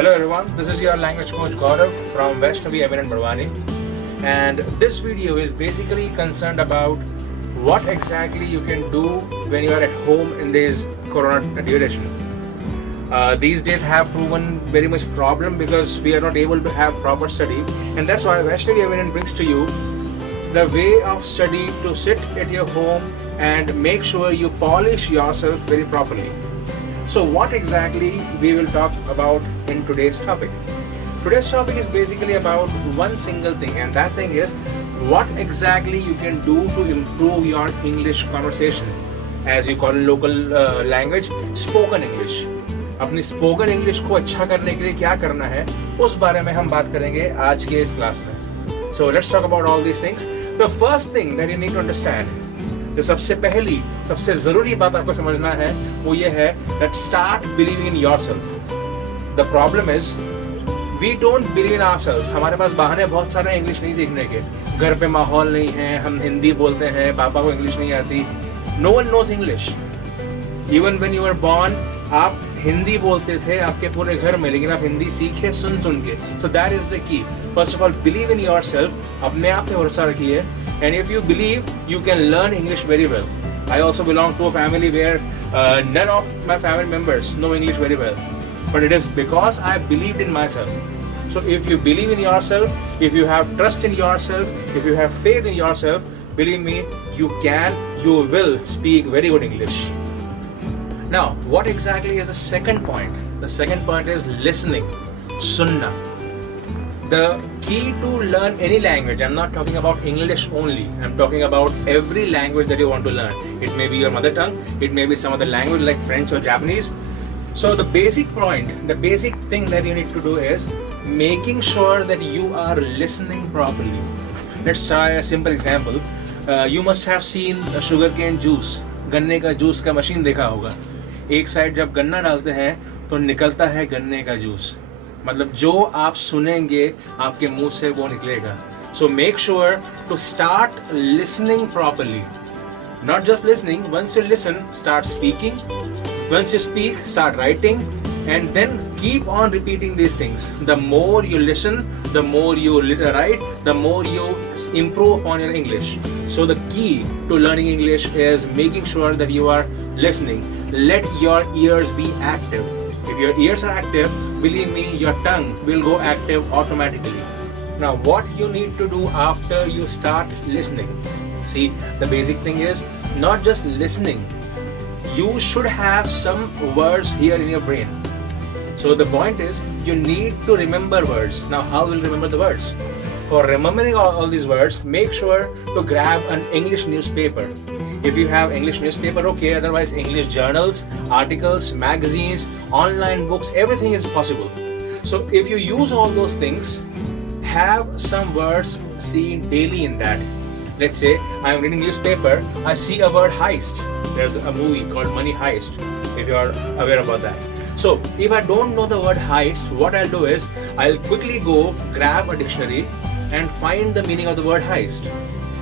Hello everyone, this is your language coach Gaurav from Vaishnavi Eminent Barwani, and this video is basically concerned about what exactly you can do when you are at home in this corona duration. These days have proven very much problem because we are not able to have proper study, and that's why Vaishnavi Eminent brings to you the way of study to sit at your home and make sure you polish yourself very properly. So what exactly we will talk about in today's topic? Today's topic is basically about one single thing, and that thing is what exactly you can do to improve your English conversation, as you call in local language, spoken English. अपनी spoken English को अच्छा करने के लिए क्या करना है, उस बारे में हम बात करेंगे आज के इस क्लास में. So let's talk about all these things. The first thing that you need to understand, जो सबसे पहली सबसे जरूरी बात आपको समझना है वो ये है that start believing in yourself. The problem is we don't believe in ourselves. हमारे पास बहाने बहुत सारे इंग्लिश नहीं सीखने के. घर पे माहौल नहीं है, हम हिंदी बोलते हैं, पापा को इंग्लिश नहीं आती. No one knows English. Even when you were born, आप हिंदी बोलते थे आपके पूरे घर में, लेकिन आप हिंदी सीखे सुन के. So that is the key. First of all, believe in yourself. अपने आप पे भरोसा रखिए. And if you believe, you can learn English very well. I also belong to a family where none of my family members know English very well. But it is because I believed in myself. So if you believe in yourself, if you have trust in yourself, if you have faith in yourself, believe me, you will speak very good English. Now, what exactly is the second point? The second point is listening, sunna. The key to learn any language, I'm not talking about English only, I'm talking about every language that you want to learn. It may be your mother tongue, it may be some other language like French or Japanese. So the basic point, the basic thing that you need to do is making sure that you are listening properly. Let's try a simple example. You must have seen a sugarcane juice. गन्ने का juice का machine देखा होगा. एक side जब गन्ना डालते हैं तो निकलता है गन्ने का जूस. मतलब जो आप सुनेंगे आपके मुंह से वो निकलेगा. So make sure to start listening properly. Not just listening. Once you listen, start speaking. Once you speak, start writing, and then keep on repeating these things. The more you listen, the more you write, the more you improve upon your English. So the key to learning English is making sure that you are listening. Let your ears be active. If your ears are active, believe me, your tongue will go active automatically. Now, what you need to do after you start listening? See, the basic thing is not just listening. You should have some words here in your brain. So the point is, you need to remember words. Now, how will you remember the words? For remembering all these words, make sure to grab an English newspaper. If you have English newspaper, okay. Otherwise, English journals, articles, magazines, online books, everything is possible. So if you use all those things, have some words seen daily in that. Let's say I am reading newspaper, I see a word heist. There's a movie called Money Heist, if you are aware about that. So if I don't know the word heist, what I'll do is I'll quickly go grab a dictionary and find the meaning of the word heist.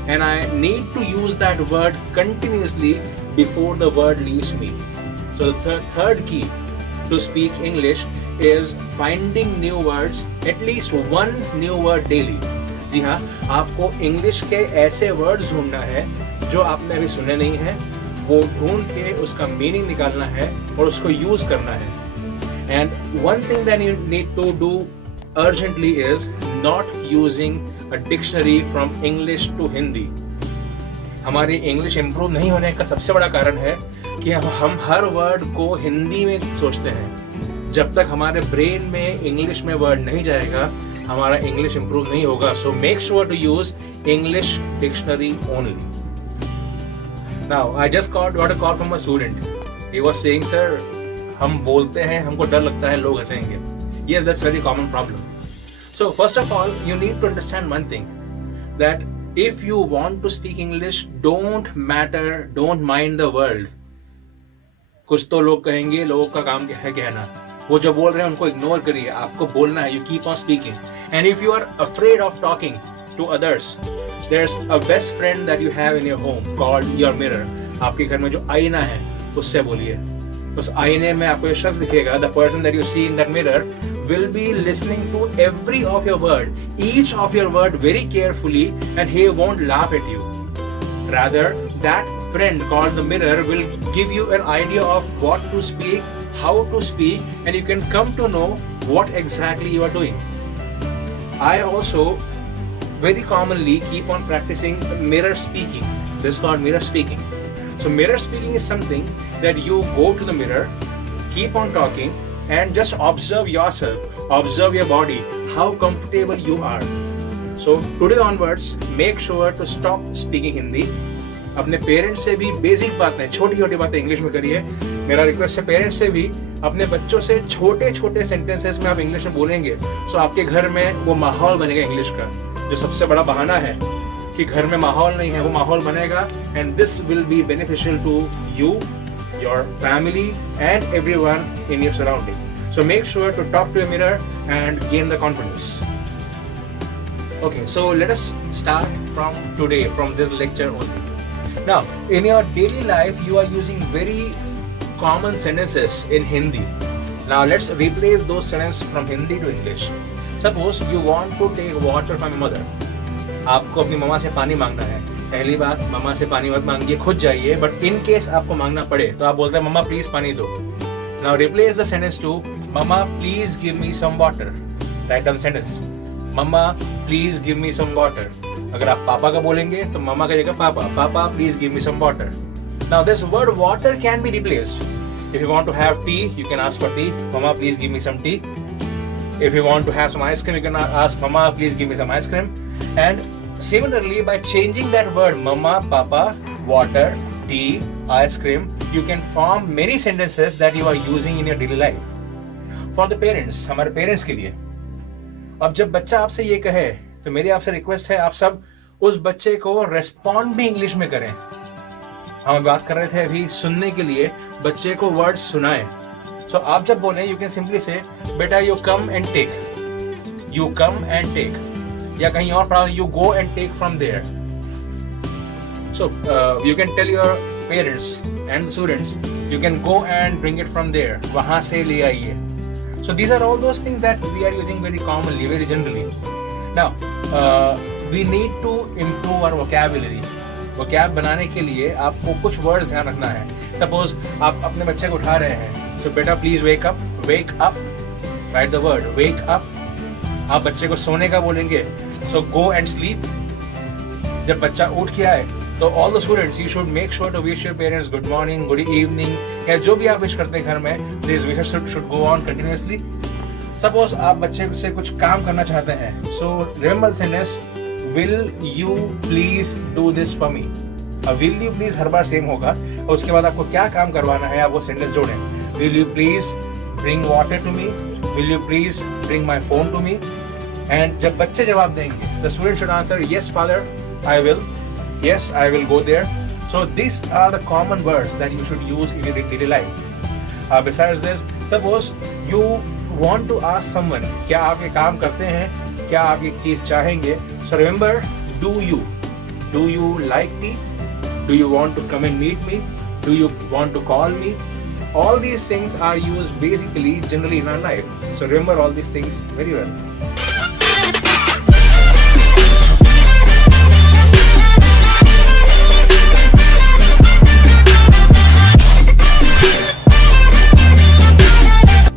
And I need to use that word continuously before the word leaves me. So the third key to speak English is finding new words, at least one new word daily. जी हाँ, आपको English के ऐसे words ढूंढना है जो आपने अभी सुने नहीं हैं, वो ढूंढ के उसका मीनिंग निकालना है और उसको यूज करना है. And one thing that you need to do urgently is not using a dictionary from English to Hindi. हमारी इंग्लिश इम्प्रूव नहीं होने का सबसे बड़ा कारण है कि हम हर वर्ड को हिंदी में सोचते हैं. जब तक हमारे ब्रेन में इंग्लिश में वर्ड नहीं जाएगा, हमारा इंग्लिश इम्प्रूव नहीं होगा. So make sure to use English dictionary only. Now, I just got a call from a student. He was saying, sir, हम बोलते हैं, हमको डर लगता है लोग हंसेंगे. Yes, that's very common problem. So first of all, you need to understand one thing, that if you want to speak English, don't mind the world. कुछ तो लोग कहेंगे, लोगों का काम है कहना. वो जो बोल रहे हैं उनको इग्नोर करिए. आपको बोलना है. You keep on speaking. And if you are afraid of talking to others, there's a best friend that you have in your home called your mirror. आपके घर में जो आईना है उससे बोलिए. उस आईने में आपको ये शख्स दिखेगा, the person that you see in that mirror, will be listening to every of your word, each of your word very carefully, and he won't laugh at you. Rather, that friend called the mirror will give you an idea of what to speak, how to speak, and you can come to know what exactly you are doing. I also very commonly keep on practicing mirror speaking. This is called mirror speaking. So mirror speaking is something that you go to the mirror, keep on talking, and just observe yourself, observe your body, how comfortable you are. So today onwards, make sure to stop speaking Hindi. अपने parents से भी basic बातें, छोटी छोटी बातें English में करिए. मेरा रिक्वेस्ट है पेरेंट्स से भी, अपने बच्चों से छोटे छोटे सेंटेंसेस में आप इंग्लिश में बोलेंगे, तो आपके घर में वो माहौल बनेगा इंग्लिश का. जो सबसे बड़ा बहाना है कि घर में माहौल नहीं है, वो माहौल बनेगा, and this will be beneficial to you, your family and everyone in your surrounding. So make sure to talk to your mirror and gain the confidence. Okay, so let us start from today, from this lecture only. Now, in your daily life, you are using very common sentences in Hindi. Now, let's replace those sentences from Hindi to English. Suppose you want to take water from your mother. आपको अपनी मम्मा से पानी मांगना है. पहली बात, मम्मा से पानी मत मांगिए, खुद जाइए. बट इन केस आपको मांगना पड़े तो आप बोलते हैं मम्मा प्लीज पानी दो. Now replace the sentence to mama please give me some water. Write down sentence. मम्मा please give me some water. अगर आप पापा का बोलेंगे तो मम्मा का जगह पापा, पापा please give me some water. Now this word water can be replaced. If you want to have tea, you can ask for tea, मम्मा please give me some tea. If you want to have some ice cream, you can ask mama please give me some ice cream. And similarly, by changing that word mama, papa, water, tea, ice cream, you can form many sentences that you are using in your daily life. For the parents, हमारे parents के लिए, अब जब बच्चा आपसे ये कहे तो मेरी आपसे रिक्वेस्ट है, आप सब उस बच्चे को रेस्पॉन्ड भी इंग्लिश में करें. हम बात कर रहे थे अभी सुनने के लिए, बच्चे को वर्ड्स सुनाएं. सो आप जब बोलें, यू कैन सिंपली से बेटा you come and take, you come and take, या कहीं और पढ़ा you go and take from there. So you can tell your parents and students you can go and bring it from there, वहां से ले आइए. So these are all those things that we are using very commonly, very generally. Now, we need to improve our vocabulary. Vocab बनाने के लिए आपको कुछ words ध्यान रखना है. Suppose आप अपने बच्चे को उठा रहे हैं, so बेटा please wake up, wake up. Write the word wake up. आप बच्चे को सोने का बोलेंगे, so go and sleep. जब बच्चा उठ के आए, तो all the students you should make sure to wish your parents good morning, good evening, या जो भी आप विश करते हैं घर में, these wishes should go on continuously. Suppose आप बच्चे से कुछ काम करना चाहते हैं, so remember the sentence will you please do this for me. will you please her bar same होगा, और उसके बाद आपको क्या काम करवाना है आप वो सेंटेंस जोड़ें. will you please bring water to me, will you please bring my phone to me. And जब बच्चे जवाब देंगे, the student should answer yes father I will, yes I will go there. So these are the common words that you should use in your daily life. Besides this, suppose you want to ask someone, क्या आप ये काम करते हैं, क्या आप ये चीज चाहेंगे. So remember, do you like me, do you want to come and meet me, do you want to call me. All these things are used basically generally in our life. So remember all these things very well.